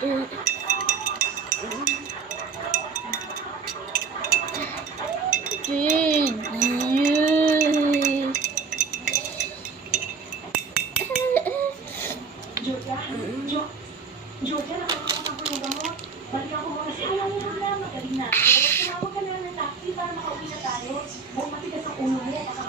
Julia, nakakatawa ko yung gamot. Balikan ko muna siya. Ayaw mo na, magaling na ako. Tumawag ka na ng taxi para makauwi na tayo. Buong matigas ang ulo mo.